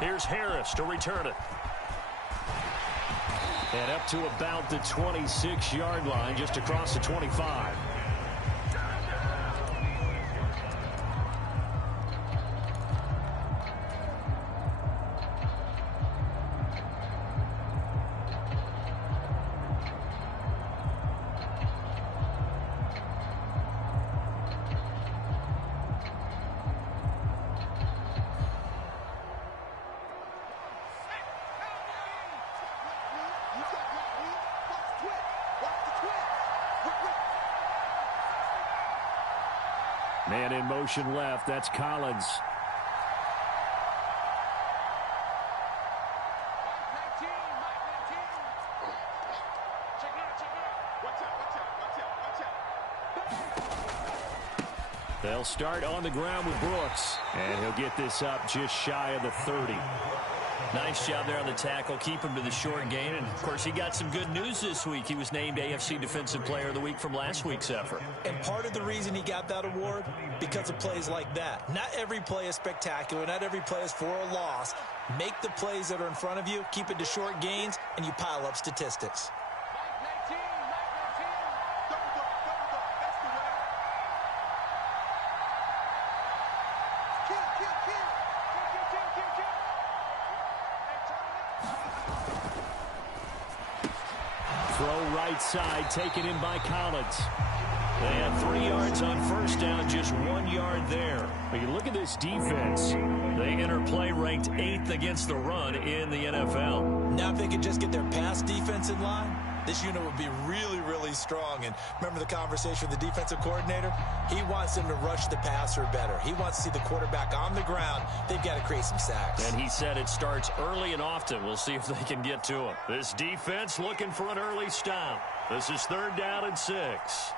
Here's Harris to return it. And up to about the 26-yard line, just across the 25. Man in motion left. That's Collins. They'll start on the ground with Brooks. And he'll get this up just shy of the 30. Nice job there on the tackle. Keep him to the short gain. And, of course, he got some good news this week. He was named AFC Defensive Player of the Week from last week's effort. And part of the reason he got that award, because of plays like that. Not every play is spectacular. Not every play is for a loss. Make the plays that are in front of you, keep it to short gains, and you pile up statistics. Throw right side, taken in by Collins. They had 3 yards on first down, just 1 yard there. But you look at this defense. They enter play ranked 8th against the run in the NFL. Now if they could just get their pass defense in line, this unit would be really, really strong. And remember the conversation with the defensive coordinator? He wants them to rush the passer better. He wants to see the quarterback on the ground. They've got to create some sacks. And he said it starts early and often. We'll see if they can get to him. This defense looking for an early stop. This is 3rd down and 6.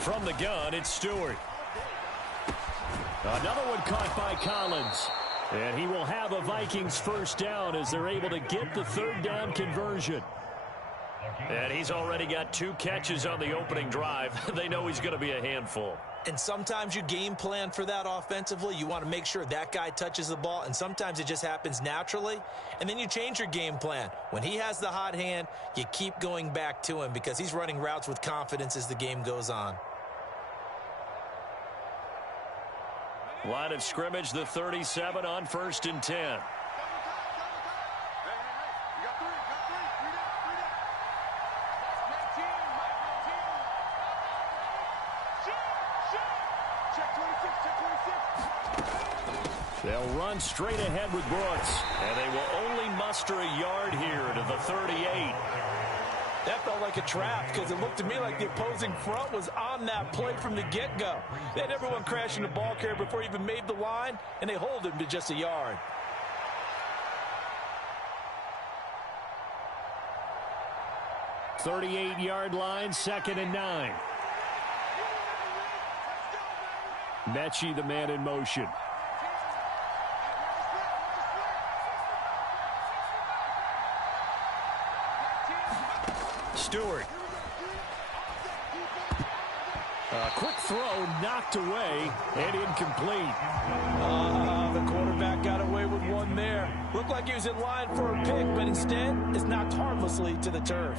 From the gun, it's Stewart. Another one caught by Collins. And he will have a Vikings first down as they're able to get the 3rd down conversion. And he's already got 2 catches on the opening drive. They know he's going to be a handful. And sometimes you game plan for that offensively. You want to make sure that guy touches the ball, and sometimes it just happens naturally. And then you change your game plan. When he has the hot hand, you keep going back to him because he's running routes with confidence as the game goes on. Line of scrimmage, the 37 on 1st and 10. They'll run straight ahead with Brooks. And they will only muster a yard here to the 38. That felt like a trap because it looked to me like the opposing front was on that play from the get-go. They had everyone crashing the ball carrier before he even made the line, and they hold him to just a yard. "38-yard line, 2nd and 9. Mechie, the man in motion. Stewart. A quick throw knocked away and incomplete. The quarterback got away with one there. Looked like he was in line for a pick, but instead it's knocked harmlessly to the turf.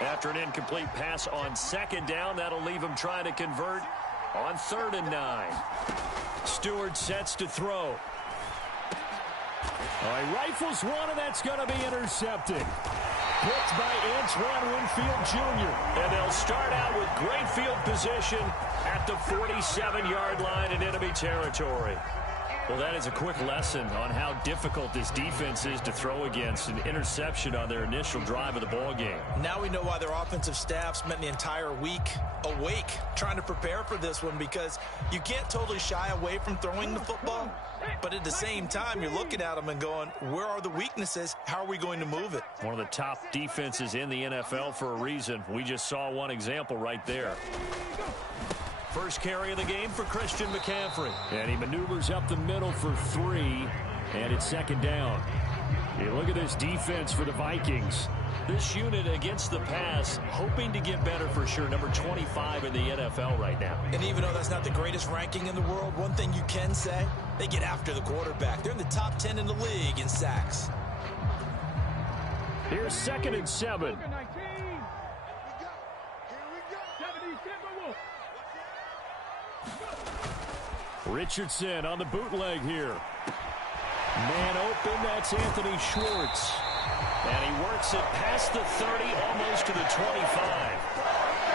After an incomplete pass on 2nd down, that'll leave him trying to convert on 3rd and 9. Stewart sets to throw. He rifles one, and that's going to be intercepted. Picked by Antoine Winfield Jr. And they'll start out with great field position at the 47-yard line in enemy territory. Well, that is a quick lesson on how difficult this defense is to throw against. An interception on their initial drive of the ball game. Now we know why their offensive staff spent the entire week awake trying to prepare for this one, because you can't totally shy away from throwing the football, but at the same time you're looking at them and going, where are the weaknesses? How are we going to move it? One of the top defenses in the NFL for a reason. We just saw one example right there. First carry of the game for Christian McCaffrey. And he maneuvers up the middle for 3, and it's second down. Hey, look at this defense for the Vikings. This unit against the pass, hoping to get better for sure. Number 25 in the NFL right now. And even though that's not the greatest ranking in the world, one thing you can say, they get after the quarterback. They're in the top 10 in the league in sacks. Here's 2nd and 7. Richardson on the bootleg here. Man open, that's Anthony Schwartz. And he works it past the 30, almost to the 25.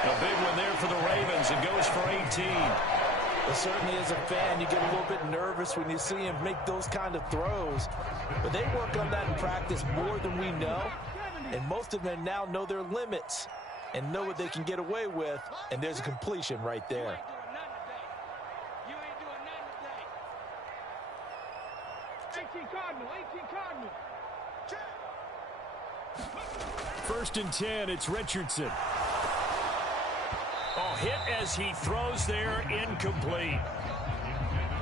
A big one there for the Ravens. It goes for 18. Well, certainly as a fan, you get a little bit nervous when you see him make those kind of throws. But they work on that in practice more than we know. And most of them now know their limits and know what they can get away with. And there's a completion right there. 18 Cardinal. First and 10, it's Richardson. Oh, hit as he throws there, incomplete.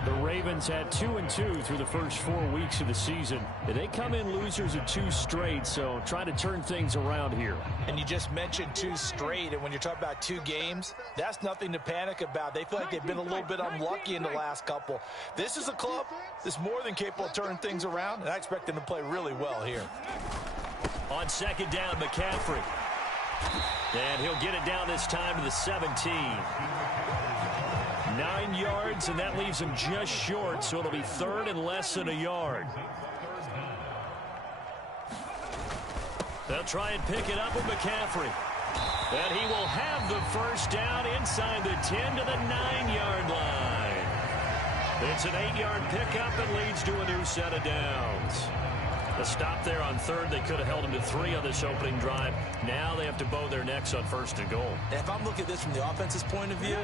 The Ravens had 2-2 through the first 4 weeks of the season. They come in losers of 2 straight, so trying to turn things around here. And you just mentioned 2 straight, and when you're talking about 2 games, that's nothing to panic about. They feel like they've been a little bit unlucky in the last couple. This is a club that's more than capable of turning things around, and I expect them to play really well here. On second down, McCaffrey. And he'll get it down this time to the 17. 9 yards, and that leaves him just short, so it'll be 3rd and less than a yard. They'll try and pick it up with McCaffrey. And he will have the first down inside the 10 to the 9-yard line. It's an 8-yard pickup and leads to a new set of downs. A stop there on 3rd. They could have held him to 3 on this opening drive. Now they have to bow their necks on 1st and goal. And if I'm looking at this from the offense's point of view,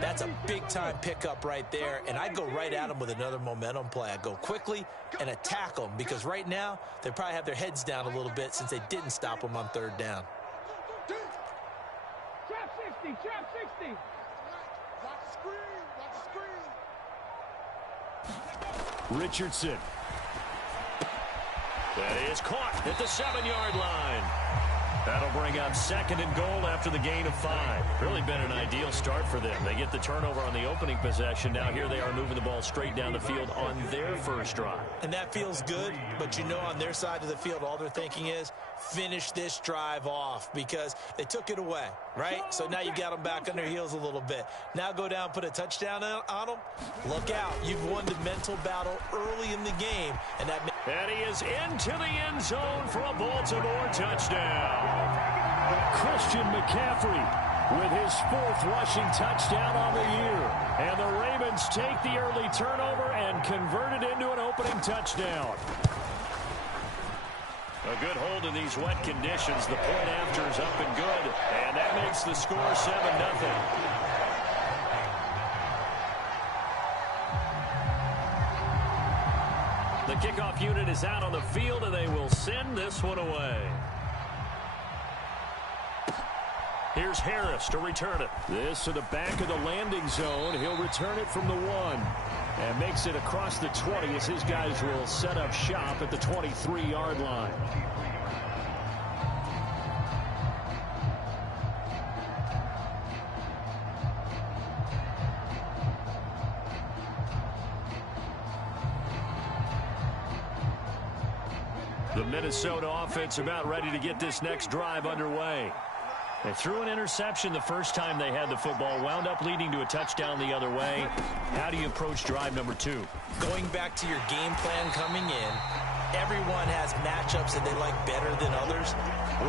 that's a big-time pickup right there, and I'd go right at them with another momentum play. I'd go quickly and attack them, because right now they probably have their heads down a little bit since they didn't stop them on 3rd down. Trap 60. Richardson. That is caught at the 7-yard line. That'll bring up 2nd and goal after the gain of 5. Really been an ideal start for them. They get the turnover on the opening possession. Now here they are moving the ball straight down the field on their first drive. And that feels good, but you know on their side of the field, all they're thinking is finish this drive off, because they took it away, right? So now you got them back on their heels a little bit. Now go down, put a touchdown on them. Look out. You've won the mental battle early in the game. And he is into the end zone for a Baltimore touchdown. Christian McCaffrey with his 4th rushing touchdown on the year. And the Ravens take the early turnover and convert it into an opening touchdown. A good hold in these wet conditions. The point after is up and good. And that makes the score 7-0. The kickoff unit is out on the field, and they will send this one away. Here's Harris to return it. This to the back of the landing zone. He'll return it from the 1 and makes it across the 20 as his guys will set up shop at the 23-yard line. The Minnesota offense about ready to get this next drive underway. They threw an interception the first time they had the football, wound up leading to a touchdown the other way. How do you approach drive number 2? Going back to your game plan coming in, everyone has matchups that they like better than others,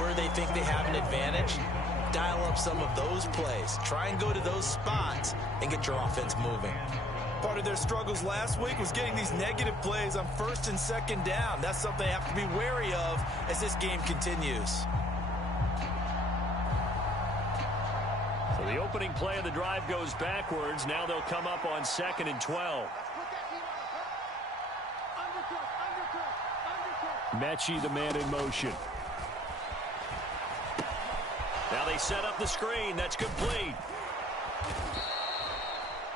where they think they have an advantage. Dial up some of those plays. Try and go to those spots and get your offense moving. Part of their struggles last week was getting these negative plays on 1st and 2nd down. That's something they have to be wary of as this game continues. So the opening play of the drive goes backwards. Now they'll come up on 2nd and 12. Mechie, the man in motion. Now they set up the screen. That's complete.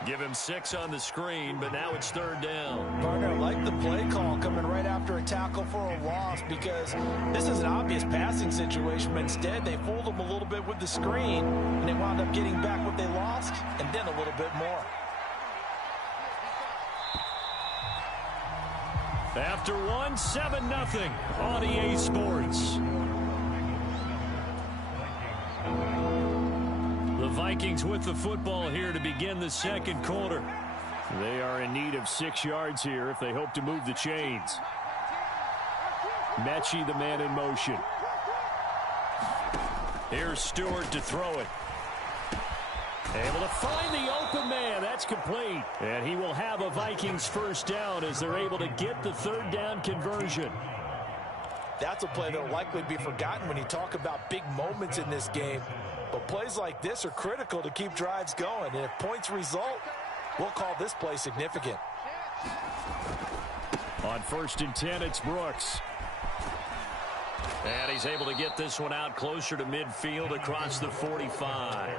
Give him 6 on the screen, but now it's 3rd down. Partner, I like the play call coming right after a tackle for a loss because this is an obvious passing situation, but instead they fooled them a little bit with the screen, and they wound up getting back what they lost and then a little bit more. After 1, 7-0 on EA Sports. The Vikings with the football here to begin the 2nd quarter. They are in need of 6 yards here if they hope to move the chains. Mechie, the man in motion. Here's Stewart to throw it. Able to find the open man. That's complete. And he will have a Vikings 1st down as they're able to get the 3rd down conversion. That's a play that will likely be forgotten when you talk about big moments in this game. But plays like this are critical to keep drives going. And if points result, we'll call this play significant. On 1st and 10, it's Brooks. And he's able to get this one out closer to midfield across the 45.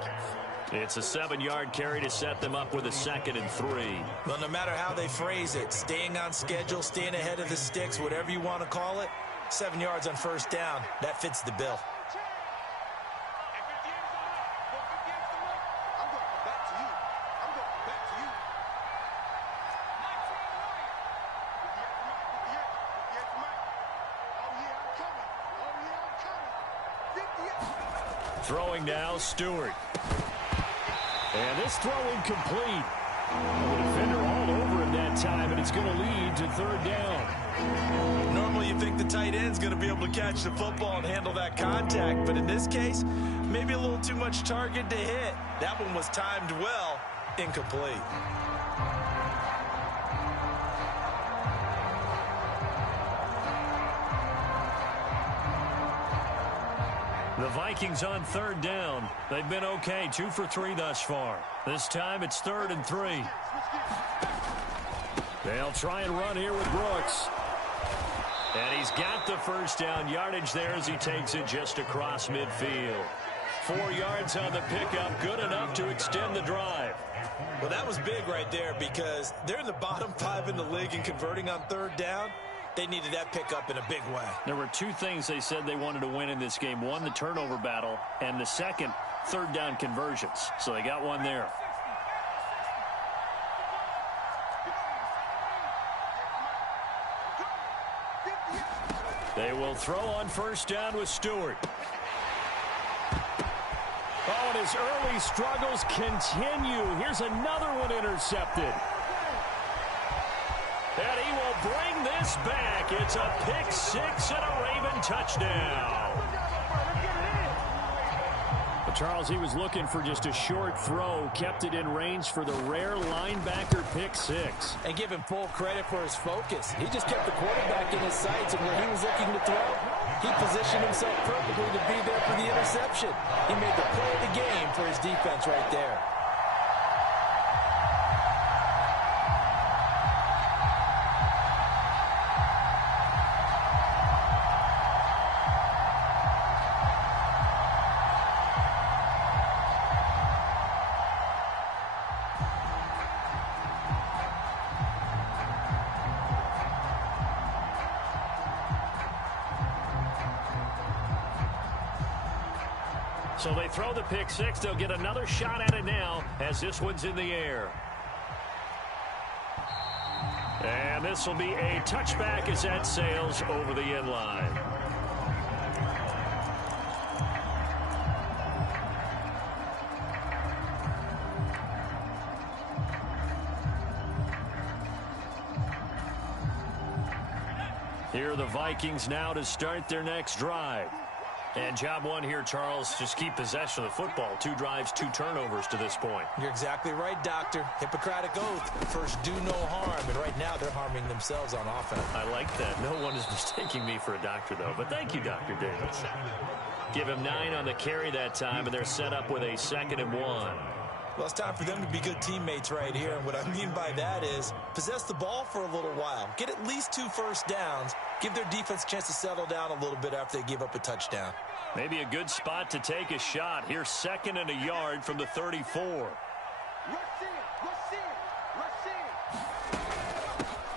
It's a 7-yard carry to set them up with a 2nd and 3. Well, no matter how they phrase it, staying on schedule, staying ahead of the sticks, whatever you want to call it, 7 yards on 1st down, that fits the bill. Throwing now, Stewart. And this throw incomplete. The defender all over him that time, and it's going to lead to 3rd down. Normally you think the tight end's going to be able to catch the football and handle that contact, but in this case, maybe a little too much target to hit. That one was timed well, incomplete. The Vikings on 3rd down. They've been okay, 2 for 3 thus far. This time it's 3rd and 3. They'll try and run here with Brooks. And he's got the 1st down yardage there as he takes it just across midfield. 4 yards on the pickup, good enough to extend the drive. Well, that was big right there because they're in the bottom 5 in the league in converting on 3rd down. They needed that pickup in a big way. There were 2 things they said they wanted to win in this game. 1, the turnover battle, and the second, 3rd down conversions. So they got one there. They will throw on 1st down with Stewart. Oh, and his early struggles continue. Here's another one intercepted. And he will bring this back. It's a pick 6 and a Raven touchdown. But Charles, he was looking for just a short throw, kept it in range for the rare linebacker pick 6. And give him full credit for his focus. He just kept the quarterback in his sights, and where he was looking to throw, he positioned himself perfectly to be there for the interception. He made the play of the game for his defense right there. So they throw the pick 6. They'll get another shot at it now as this one's in the air. And this will be a touchback as that sails over the end line. Here are the Vikings now to start their next drive. And job one here, Charles, just keep possession of the football. 2 drives, 2 turnovers to this point. You're exactly right, Doctor. Hippocratic oath. First, do no harm. And right now, they're harming themselves on offense. I like that. No one is mistaking me for a doctor, though. But thank you, Dr. Davis. Give him 9 on the carry that time, and they're set up with a 2nd and 1. Well, it's time for them to be good teammates right here. And what I mean by that is possess the ball for a little while. Get at least 2 first downs. Give their defense a chance to settle down a little bit after they give up a touchdown. Maybe a good spot to take a shot. Here's 2nd and a yard from the 34.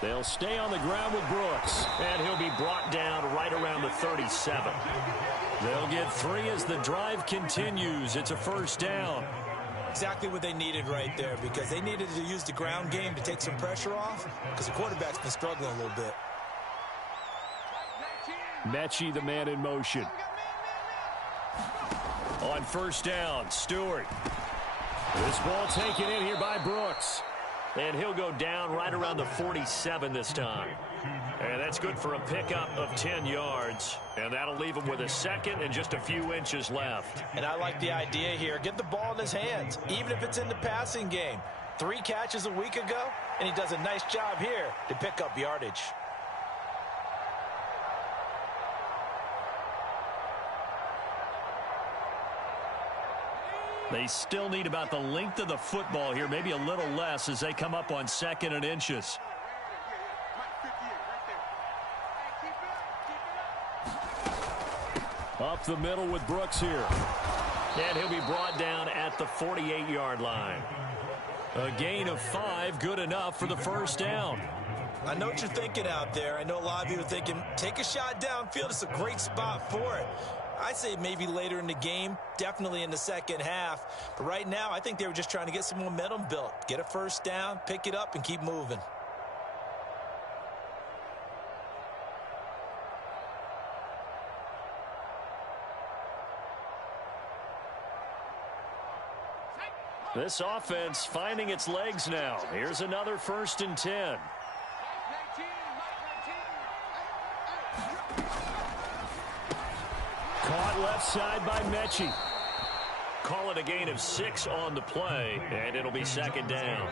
They'll stay on the ground with Brooks, and he'll be brought down right around the 37. They'll get 3 as the drive continues. It's a first down. Exactly what they needed right there, because they needed to use the ground game to take some pressure off, because the quarterback's been struggling a little bit. Mechie, the man in motion. On first down, Stewart. This ball taken in here by Brooks. And he'll go down right around the 47 this time. And that's good for a pickup of 10 yards. And that'll leave him with a second and just a few inches left. And I like the idea here. Get the ball in his hands, even if it's in the passing game. 3 catches a week ago, and he does a nice job here to pick up yardage. They still need about the length of the football here, maybe a little less as they come up on 2nd and inches. Up the middle with Brooks here. And he'll be brought down at the 48-yard line. A gain of 5, good enough for the first down. I know what you're thinking out there. I know a lot of you are thinking, take a shot downfield. It's a great spot for it. I'd say maybe later in the game, definitely in the second half. But right now, I think they were just trying to get some momentum built. Get a first down, pick it up, and keep moving. This offense finding its legs now. Here's another 1st and 10. Caught left side by Mechie. Call it a gain of 6 on the play, and it'll be 2nd down.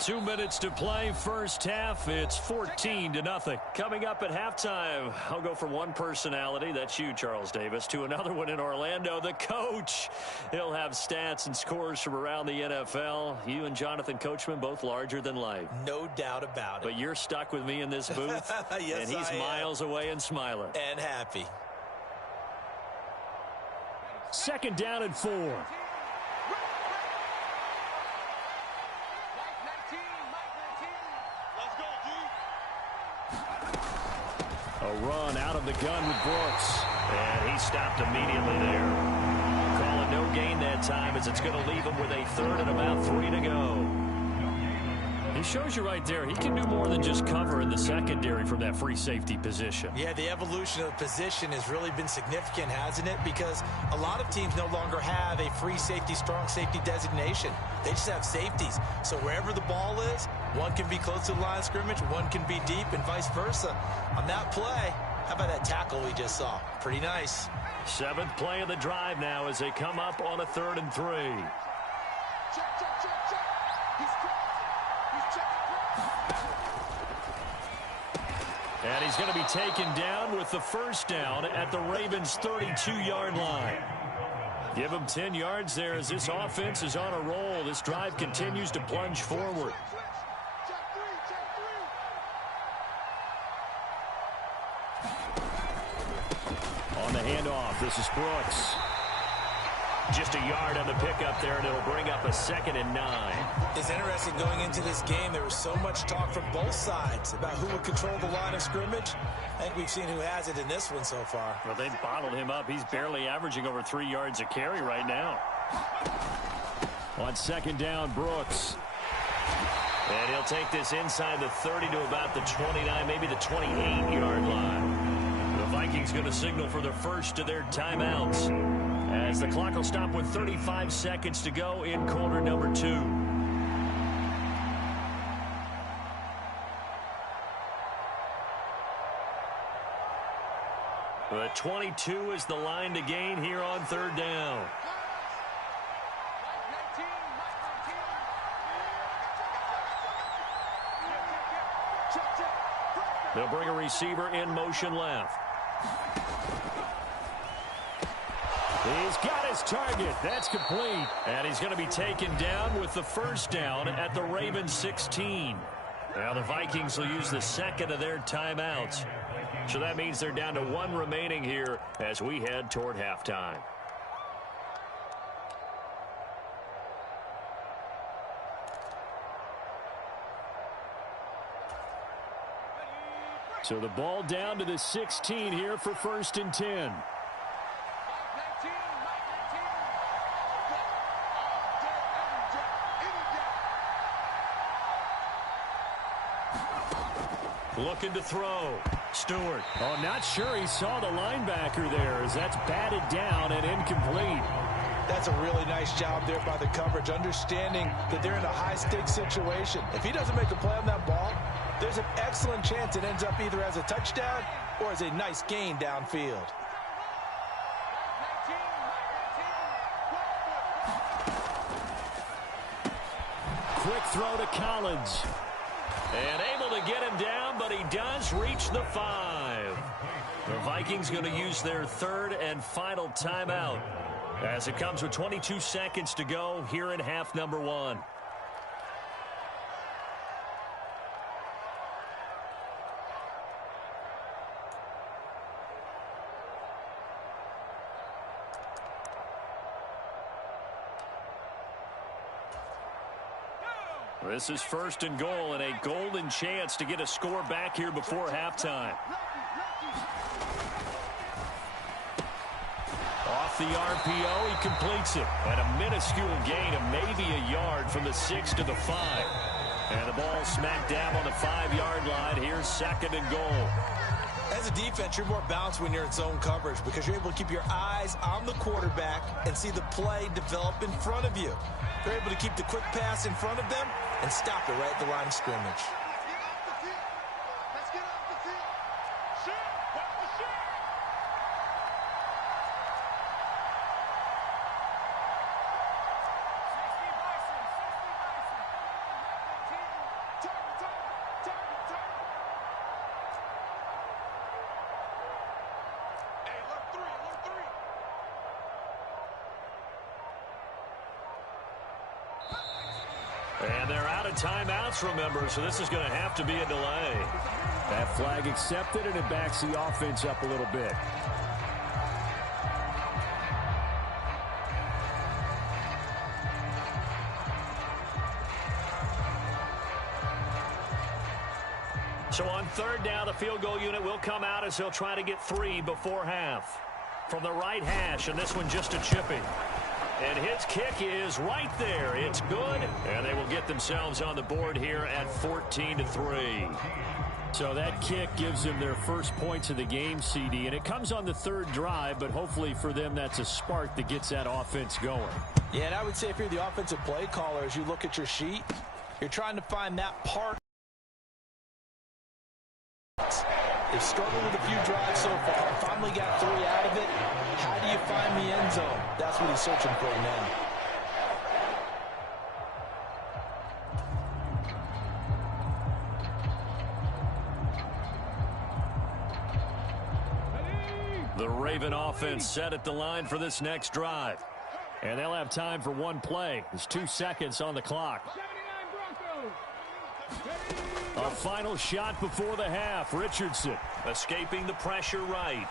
2 minutes to play, first half. It's 14-0. Coming up at halftime, I'll go from one personality, that's you, Charles Davis, to another one in Orlando, the coach. He'll have stats and scores from around the NFL. You and Jonathan Coachman, both larger than life. No doubt about it. But you're stuck with me in this booth, yes, and he's miles away and smiling. And happy. 2nd down and 4. A run out of the gun with Brooks. And he stopped immediately there. Call it no gain that time as it's going to leave him with a 3rd and about 3 to go. He shows you right there, he can do more than just cover in the secondary from that free safety position. Yeah, the evolution of the position has really been significant, hasn't it? Because a lot of teams no longer have a free safety, strong safety designation. They just have safeties. So wherever the ball is, one can be close to the line of scrimmage, one can be deep, and vice versa. On that play, how about that tackle we just saw? Pretty nice. 7th play of the drive now as they come up on a 3rd and 3. And he's going to be taken down with the first down at the Ravens' 32-yard line. Give him 10 yards there as this offense is on a roll. This drive continues to plunge forward. On the handoff, this is Brooks. Just a yard on the pickup there, and it'll bring up a 2nd and 9. It's interesting going into this game. There was so much talk from both sides about who would control the line of scrimmage. I think we've seen who has it in this one so far. Well, they've bottled him up. He's barely averaging over 3 yards a carry right now. On 2nd down, Brooks. And he'll take this inside the 30 to about the 29, maybe the 28-yard line. The Vikings going to signal for the first of their timeouts, as the clock will stop with 35 seconds to go in quarter number 2. The 22 is the line to gain here on 3rd down. They'll bring a receiver in motion left. He's got his target. That's complete. And he's going to be taken down with the first down at the Ravens 16. Now the Vikings will use the second of their timeouts. So that means they're down to one remaining here as we head toward halftime. So the ball down to the 16 here for 1st and 10. Looking to throw. Stewart. Oh, not sure he saw the linebacker there as that's batted down and incomplete. That's a really nice job there by the coverage, understanding that they're in a high-stakes situation. If he doesn't make a play on that ball, there's an excellent chance it ends up either as a touchdown or as a nice gain downfield. Quick throw to Collins. And able to get him down, but he does reach the 5. The Vikings going to use their third and final timeout as it comes with 22 seconds to go here in half number 1. This is 1st and goal and a golden chance to get a score back here before halftime. Off the RPO, he completes it. And a minuscule gain of maybe a yard from the 6 to the 5. And the ball smacked down on the 5-yard line. Here's 2nd and goal. As a defense, you're more balanced when you're in zone coverage because you're able to keep your eyes on the quarterback and see the play develop in front of you. You're able to keep the quick pass in front of them and stop it right at the line of scrimmage. And they're out of timeouts, remember, so this is going to have to be a delay. That flag accepted, and it backs the offense up a little bit. So on 3rd down, the field goal unit will come out as they'll try to get 3 before half. From the right hash, and this one just a chipping. And his kick is right there. It's good, and they will get themselves on the board here at 14-3. So that kick gives them their first points of the game, CD, and it comes on the 3rd drive, but hopefully for them that's a spark that gets that offense going. Yeah, and I would say if you're the offensive play caller, as you look at your sheet, you're trying to find that part. They've struggled with a few drives so far. Finally got 3 out of it. How do you find the end zone? That's what he's searching for now. The Raven offense set at the line for this next drive. And they'll have time for one play. There's 2 seconds on the clock. A final shot before the half. Richardson escaping the pressure right.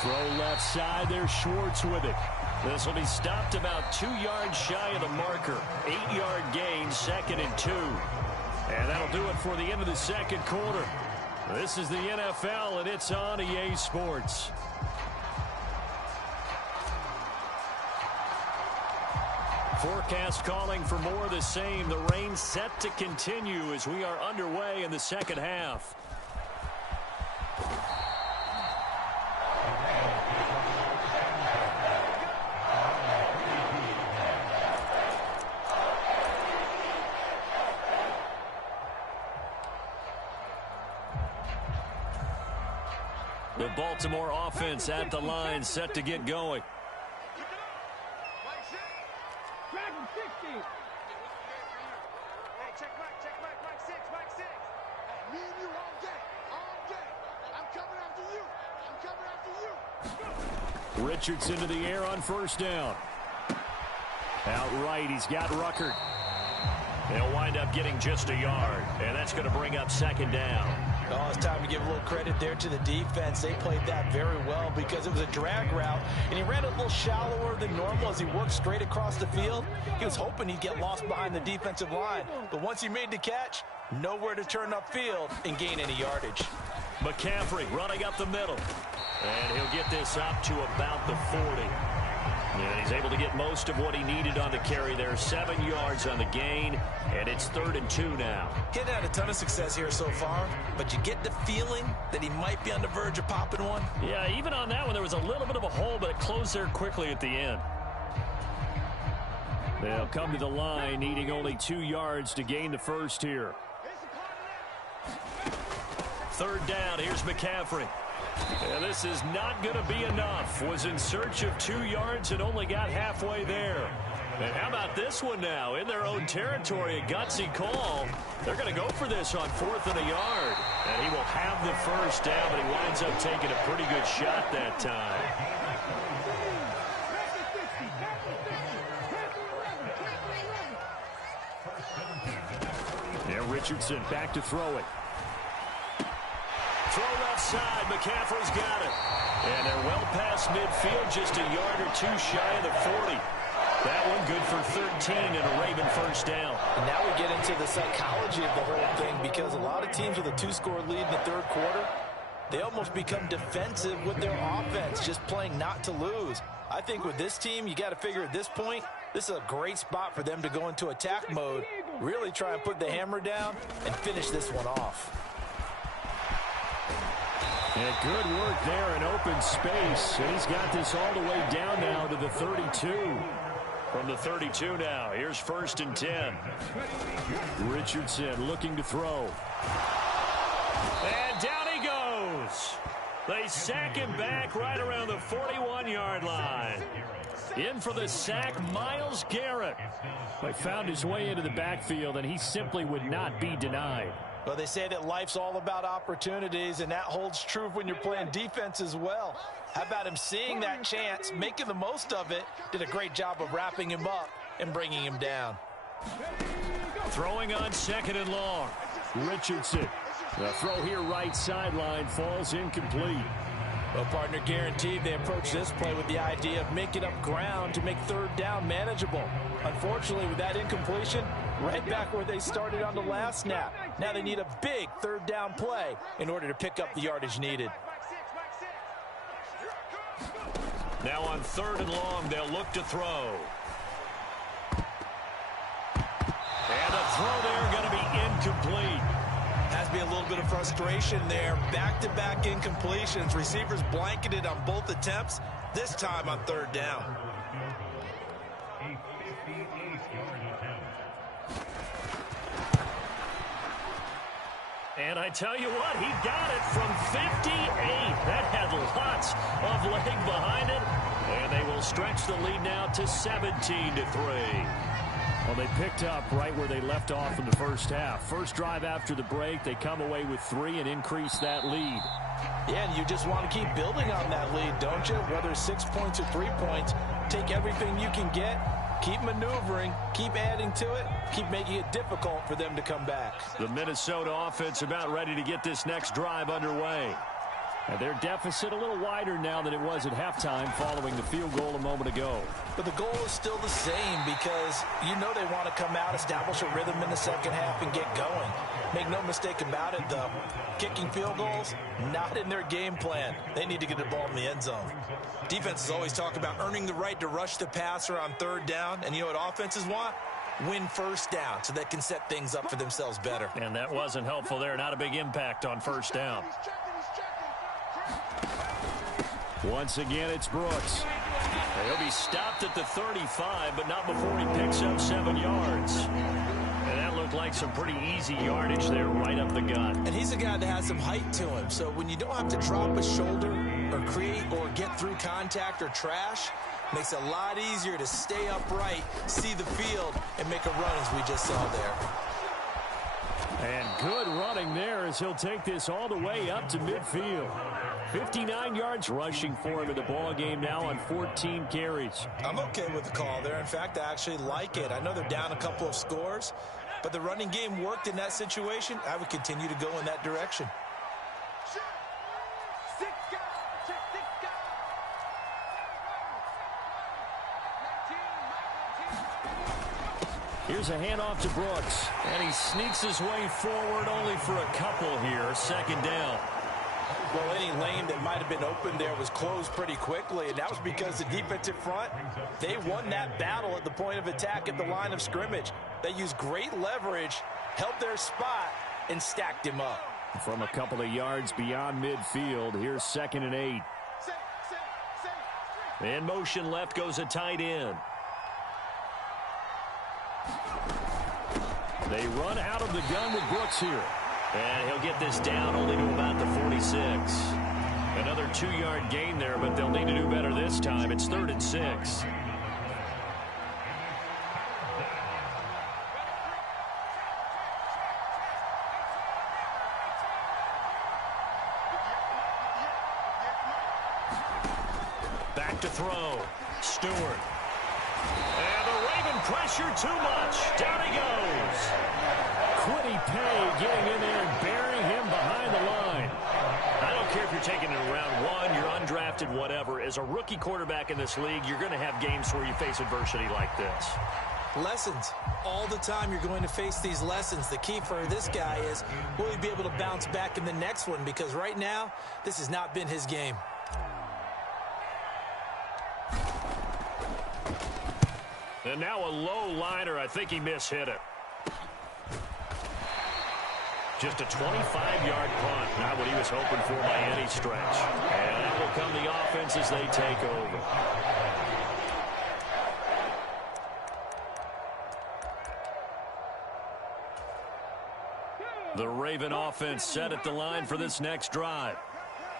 Throw left side. There's Schwartz with it. This will be stopped about 2 yards shy of the marker. 8-yard gain, 2nd and 2. And that'll do it for the end of the 2nd quarter. This is the NFL, and it's on EA Sports. Forecast calling for more of the same. The rain set to continue as we are underway in the 2nd half. The Baltimore offense at the line, set to get going. Richardson to the air on first down. Outright, he's got Ruckert. They'll wind up getting just a yard, and that's going to bring up second down. Oh, it's time to give a little credit there to the defense. They played that very well because it was a drag route, and he ran a little shallower than normal as he worked straight across the field. He was hoping he'd get lost behind the defensive line, but once he made the catch, nowhere to turn upfield and gain any yardage. McCaffrey running up the middle, and he'll get this up to about the 40. And he's able to get most of what he needed on the carry there. 7 yards on the gain, and it's 3rd and 2 now. He hadn't had a ton of success here so far, but you get the feeling that he might be on the verge of popping one. Yeah, even on that one, there was a little bit of a hole, but it closed there quickly at the end. They'll come to the line, needing only 2 yards to gain the first here. 3rd down, here's McCaffrey. And this is not going to be enough. Was in search of 2 yards and only got halfway there. And how about this one now? In their own territory, a gutsy call. They're going to go for this on 4th and a yard. And he will have the first down, but he winds up taking a pretty good shot that time. Yeah, Richardson back to throw it. Throw left side. McCaffrey's got it. And they're well past midfield, just a yard or 2 shy of the 40. That one good for 13 and a Raven first down. And now we get into the psychology of the whole thing, because a lot of teams with a 2-score lead in the 3rd quarter, they almost become defensive with their offense, just playing not to lose. I think with this team, you got to figure at this point, this is a great spot for them to go into attack mode, really try and put the hammer down and finish this one off. And good work there in open space. And he's got this all the way down now to the 32. From the 32 now, here's 1st and 10. Richardson looking to throw. And down he goes. They sack him back right around the 41-yard line. In for the sack, Myles Garrett. He found his way into the backfield, and he simply would not be denied. Well, they say that life's all about opportunities, and that holds true when you're playing defense as well. How about him seeing that chance, making the most of it, did a great job of wrapping him up and bringing him down. Throwing on 2nd and long. Richardson. The throw here right sideline falls incomplete. Well, partner, guaranteed they approach this play with the idea of making up ground to make 3rd down manageable. Unfortunately, with that incompletion, right back where they started on the last snap. Now they need a big 3rd down play in order to pick up the yardage needed. Now on 3rd and long, they'll look to throw. And a throw there going to be incomplete. Has to be a little bit of frustration there. Back-to-back incompletions. Receivers blanketed on both attempts, this time on 3rd down. And I tell you what, he got it from 58. That had lots of leg behind it. And they will stretch the lead now to 17-3. Well, they picked up right where they left off in the first half. First drive after the break, they come away with 3 and increase that lead. Yeah, and you just want to keep building on that lead, don't you? Whether it's 6 points or 3 points, take everything you can get, keep maneuvering, keep adding to it, keep making it difficult for them to come back. The Minnesota offense about ready to get this next drive underway. And their deficit a little wider now than it was at halftime following the field goal a moment ago. But the goal is still the same, because you know they want to come out, establish a rhythm in the second half, and get going. Make no mistake about it, though. Kicking field goals, not in their game plan. They need to get the ball in the end zone. Defenses always talk about earning the right to rush the passer on 3rd down, and you know what offenses want? Win 1st down so they can set things up for themselves better. And that wasn't helpful there. Not a big impact on 1st down. Once again, it's Brooks. He'll be stopped at the 35, but not before he picks up 7 yards. And that looked like some pretty easy yardage there right up the gut. And he's a guy that has some height to him, so when you don't have to drop a shoulder or create or get through contact or trash, makes it a lot easier to stay upright, see the field, and make a run as we just saw there. And good running there as he'll take this all the way up to midfield. 59 yards rushing for him in the ball game now on 14 carries. I'm okay with the call there. In fact, I actually like it. I know they're down a couple of scores, but the running game worked in that situation. I would continue to go in that direction. Here's a handoff to Brooks. And he sneaks his way forward only for a couple here. Second down. Well, any lane that might have been open there was closed pretty quickly, and that was because the defensive front, they won that battle at the point of attack at the line of scrimmage. They used great leverage, held their spot, and stacked him up. From a couple of yards beyond midfield, here's 2nd and 8. In motion left goes a tight end. They run out of the gun with Brooks here. And he'll get this down only to about the 46. Another 2-yard gain there, but they'll need to do better this time. It's 3rd and 6. Back to throw. Stewart. And the Raven pressure too much. Down he goes. Quiddy Pay getting in there and burying him behind the line. I don't care if you're taking it in round 1, you're undrafted, whatever. As a rookie quarterback in this league, you're going to have games where you face adversity like this. Lessons. All the time you're going to face these lessons. The key for this guy is, will he be able to bounce back in the next one? Because right now, this has not been his game. And now a low liner. I think he mishit it. Just a 25-yard punt. Not what he was hoping for by any stretch. And that will come the offense as they take over. The Raven offense set at the line for this next drive.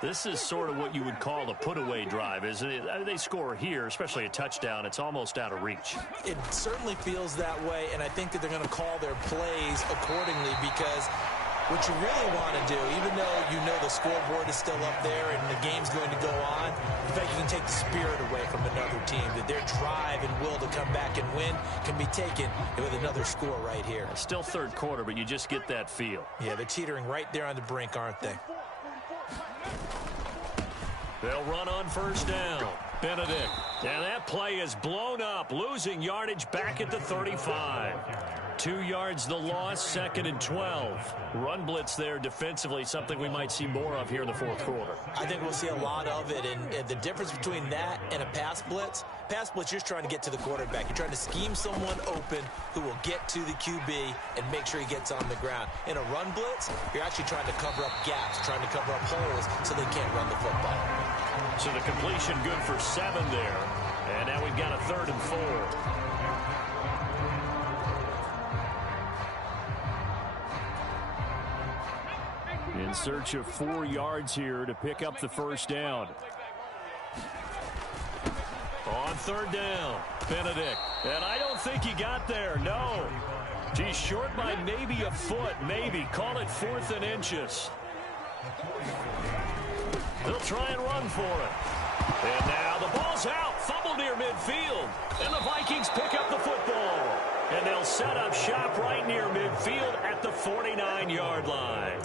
This is sort of what you would call a put-away drive, isn't it? They score here, especially a touchdown. It's almost out of reach. It certainly feels that way, and I think that they're going to call their plays accordingly because what you really want to do, even though you know the scoreboard is still up there and the game's going to go on, in fact, you can take the spirit away from another team, that their drive and will to come back and win can be taken with another score right here. It's still third quarter, but you just get that feel. Yeah, they're teetering right there on the brink, aren't they? They'll run on first down. Benedict. And that play is blown up, losing yardage back at the 35. 2 yards the loss, 2nd and 12. Run blitz there defensively, something we might see more of here in the fourth quarter. I think we'll see a lot of it, and the difference between that and a pass blitz, you're just trying to get to the quarterback. You're trying to scheme someone open who will get to the QB and make sure he gets on the ground. In a run blitz, you're actually trying to cover up gaps, trying to cover up holes so they can't run the football. So the completion good for 7 there. And now we've got a 3rd and 4. In search of 4 yards here to pick up the first down. On 3rd down, Benedict. And I don't think he got there, no. He's short by maybe a foot, maybe. Call it 4th and inches. They'll try and run for it. And now the ball's out. Fumble near midfield. And the Vikings pick up the football. And they'll set up shop right near midfield at the 49-yard line.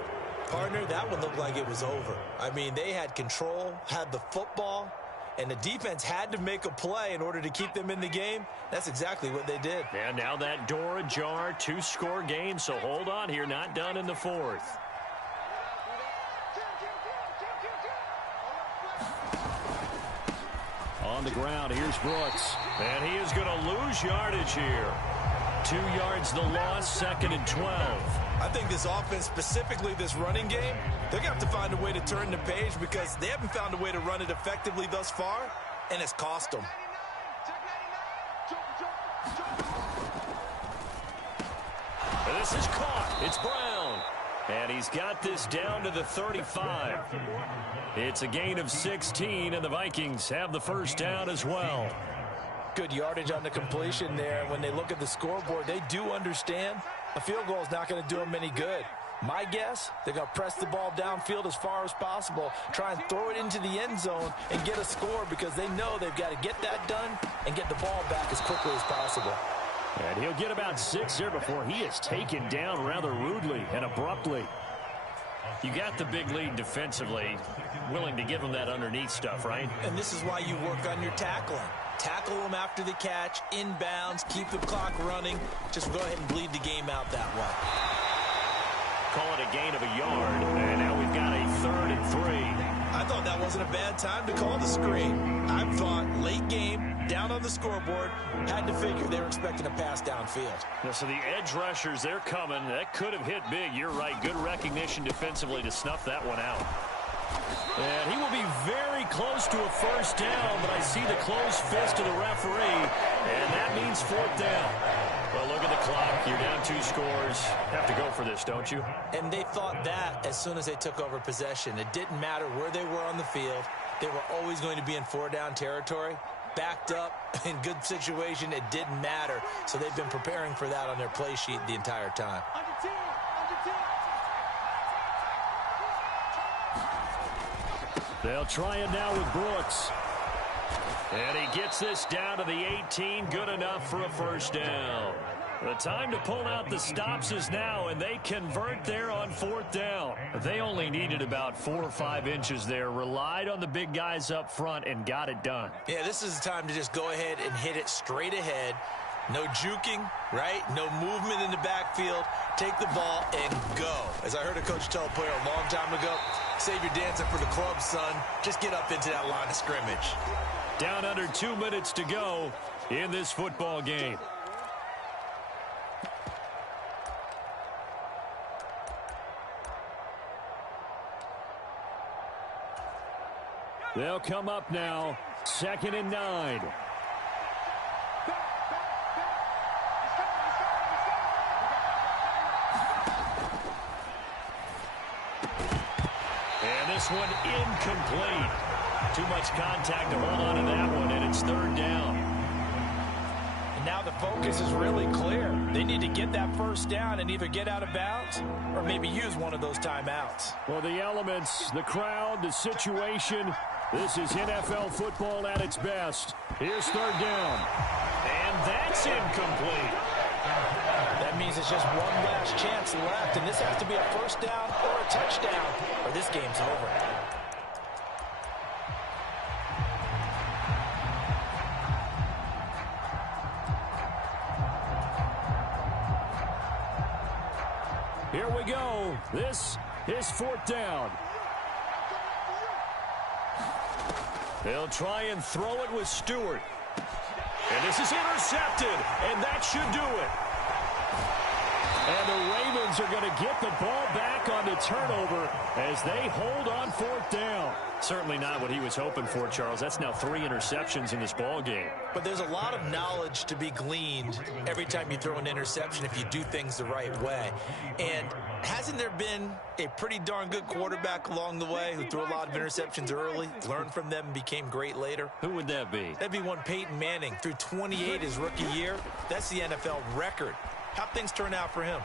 Partner, that one looked like it was over. I mean, they had control, had the football, and the defense had to make a play in order to keep them in the game. That's exactly what they did. And now that door ajar, 2-score game, so hold on here, not done in the 4th. On the ground, here's Brooks. And he is going to lose yardage here. 2 yards the loss, 2nd and 12. I think this offense, specifically this running game, they're going to have to find a way to turn the page because they haven't found a way to run it effectively thus far, and it's cost them. This is caught. It's Brown. And he's got this down to the 35. It's a gain of 16, and the Vikings have the first down as well. Good yardage on the completion there. When they look at the scoreboard, they do understand a field goal is not going to do them any good. My guess, they're going to press the ball downfield as far as possible, try and throw it into the end zone and get a score because they know they've got to get that done and get the ball back as quickly as possible. And he'll get about 6 there before he is taken down rather rudely and abruptly. You got the big lead defensively, willing to give them that underneath stuff, right? And this is why you work on your tackling. Tackle them after the catch, inbounds, keep the clock running. Just go ahead and bleed the game out that way. Call it a gain of a yard, and now we've got a 3rd and 3. I thought that wasn't a bad time to call the screen. I thought late game, down on the scoreboard, had to figure they were expecting a pass downfield. Yeah, so the edge rushers, they're coming. That could have hit big. You're right. Good recognition defensively to snuff that one out. And he will be very close to a first down, but I see the closed fist of the referee, and that means 4th down. Well, look at the clock. You're down 2 scores. Have to go for this, don't you? And they thought that as soon as they took over possession. It didn't matter where they were on the field. They were always going to be in 4-down territory. Backed up, in good situation, it didn't matter. So they've been preparing for that on their play sheet the entire time. They'll try it now with Brooks. And he gets this down to the 18. Good enough for a first down. The time to pull out the stops is now, and they convert there on 4th down. They only needed about 4 or 5 inches there, relied on the big guys up front, and got it done. Yeah, this is the time to just go ahead and hit it straight ahead. No juking, right? No movement in the backfield. Take the ball and go. As I heard a coach tell a player a long time ago, save your dancing for the club, son. Just get up into that line of scrimmage. Down under 2 minutes to go in this football game. They'll come up now, 2nd and 9. And this one incomplete. Too much contact to hold on to that one, and it's 3rd down. And now the focus is really clear. They need to get that first down and either get out of bounds or maybe use one of those timeouts. Well, the elements, the crowd, the situation, this is NFL football at its best. Here's 3rd down. And that's incomplete. That means it's just one last chance left, and this has to be a first down or a touchdown, or this game's over. Here we go. This is 4th down. They'll try and throw it with Stewart. And this is intercepted, and that should do it. And the Ravens are going to get the ball back on the turnover as they hold on 4th down. Certainly not what he was hoping for, Charles. That's now 3 interceptions in this ball game. But there's a lot of knowledge to be gleaned every time you throw an interception if you do things the right way. And hasn't there been a pretty darn good quarterback along the way who threw a lot of interceptions early, learned from them, and became great later? Who would that be? That'd be one Peyton Manning. Threw 28 his rookie year. That's the NFL record. How'd things turn out for him?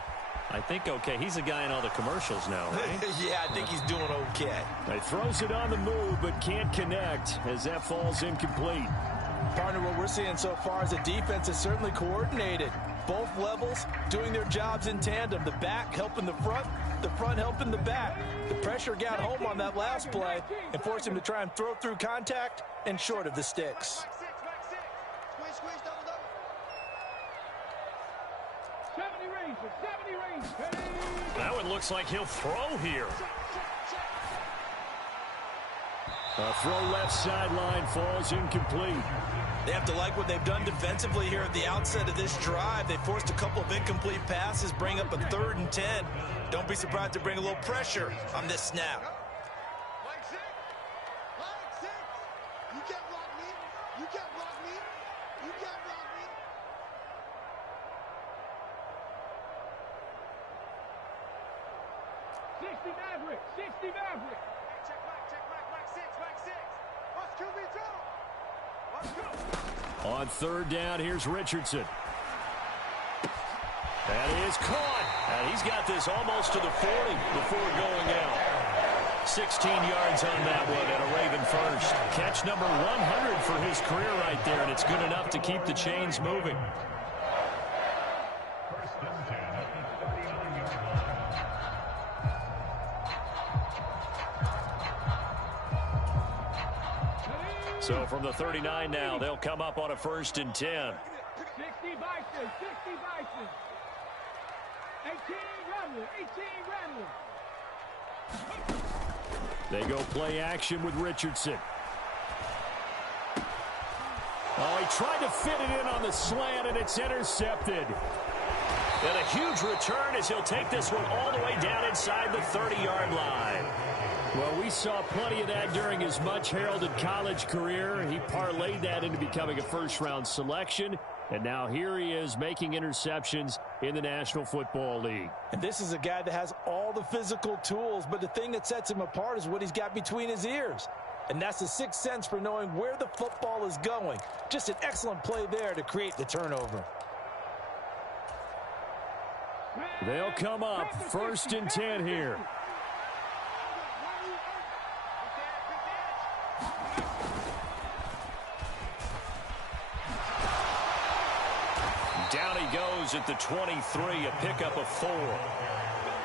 I think okay. He's a guy in all the commercials now, right? Yeah, I think he's doing okay. He throws it on the move but can't connect as that falls incomplete. Partner, what we're seeing so far is a defense is certainly coordinated. Both levels doing their jobs in tandem. The back helping the front helping the back. The pressure got home on that last play and forced him to try and throw through contact and short of the sticks. 70 range. That one looks like he'll throw here. A throw left sideline falls incomplete. They have to like what they've done defensively here at the outset of this drive. They forced a couple of incomplete passes, bring up a 3rd and 10. Don't be surprised to bring a little pressure on this snap. On third down, here's Richardson. That is caught. And he's got this almost to the 40 before going out. 16 yards on that one and a Raven first. Catch number 100 for his career right there, and it's good enough to keep the chains moving. So from the 39 now, they'll come up on a 1st and 10. 60 Bison, 60 Bison. 18 Ramler, 18 Ramler. They go play action with Richardson. Oh, he tried to fit it in on the slant, and it's intercepted. And a huge return as he'll take this one all the way down inside the 30-yard line. Well, we saw plenty of that during his much-heralded college career. He parlayed that into becoming a first-round selection. And now here he is making interceptions in the National Football League. And this is a guy that has all the physical tools, but the thing that sets him apart is what he's got between his ears. And that's the sixth sense for knowing where the football is going. Just an excellent play there to create the turnover. They'll come up 1st and 10 here. Down he goes at the 23, a pickup of 4.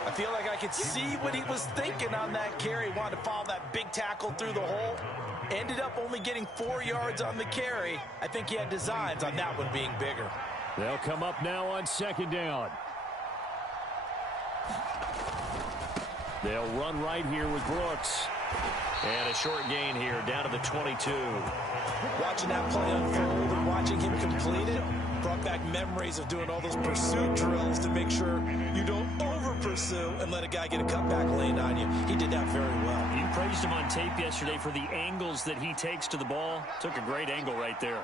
I feel like I could see what he was thinking on that carry. Wanted to follow that big tackle through the hole. Ended up only getting 4 yards on the carry. I think he had designs on that one being bigger. They'll come up now on 2nd down. They'll run right here with Brooks. And a short gain here down to the 22. Watching that play unfold and watching him complete it brought back memories of doing all those pursuit drills to make sure you don't over-pursue and let a guy get a cutback lane on you. He did that very well. You praised him on tape yesterday for the angles that he takes to the ball. Took a great angle right there.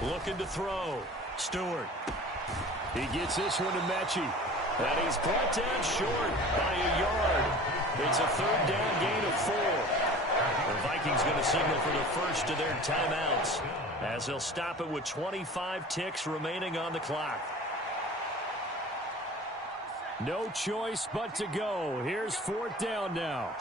Looking to throw. Stewart. He gets this one to Mechie. And he's brought down short by a yard. It's a 3rd down gain of 4. The Vikings going to signal for the first of their timeouts as they'll stop it with 25 ticks remaining on the clock. No choice but to go. Here's 4th down now.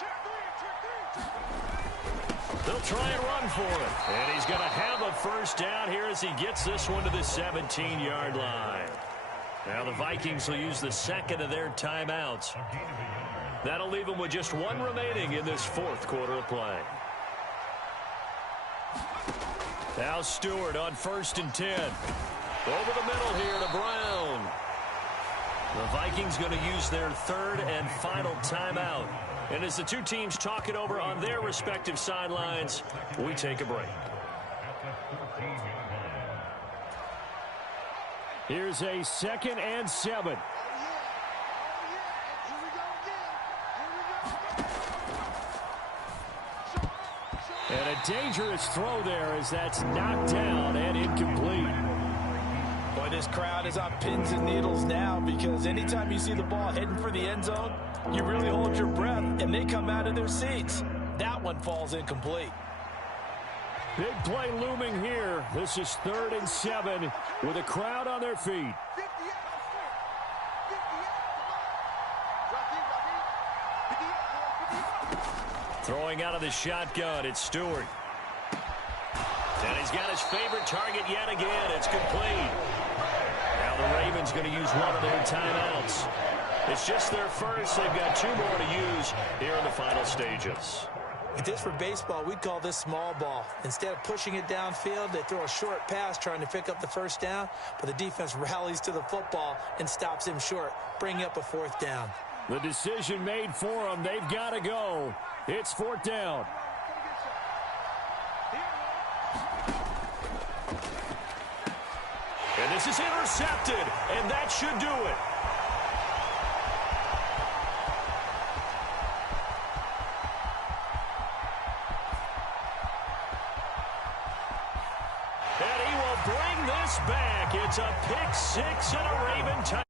They'll try and run for it. And he's going to have a 1st down here as he gets this one to the 17-yard line. Now the Vikings will use the 2nd of their timeouts. That'll leave them with just 1 remaining in this 4th quarter of play. Now Stewart on 1st and 10. Over the middle here to Brown. The Vikings going to use their 3rd and final timeout. And as the two teams talk it over on their respective sidelines, we take a break. Here's a 2nd and 7. And a dangerous throw there as that's knocked down and incomplete. Boy, this crowd is on pins and needles now because anytime you see the ball heading for the end zone, you really hold your breath and they come out of their seats. That one falls incomplete. Big play looming here. This is 3rd and 7 with a crowd on their feet. Throwing out of the shotgun, it's Stewart. And he's got his favorite target yet again. It's complete. Now the Ravens going to use one of their timeouts. It's just their first. They've got 2 more to use here in the final stages. If this were baseball, we'd call this small ball. Instead of pushing it downfield, they throw a short pass trying to pick up the 1st down, but the defense rallies to the football and stops him short, bringing up a 4th down. The decision made for them. They've got to go. It's 4th down. And this is intercepted, and that should do it. And he will bring this back. It's a pick 6 and a Raven touchdown.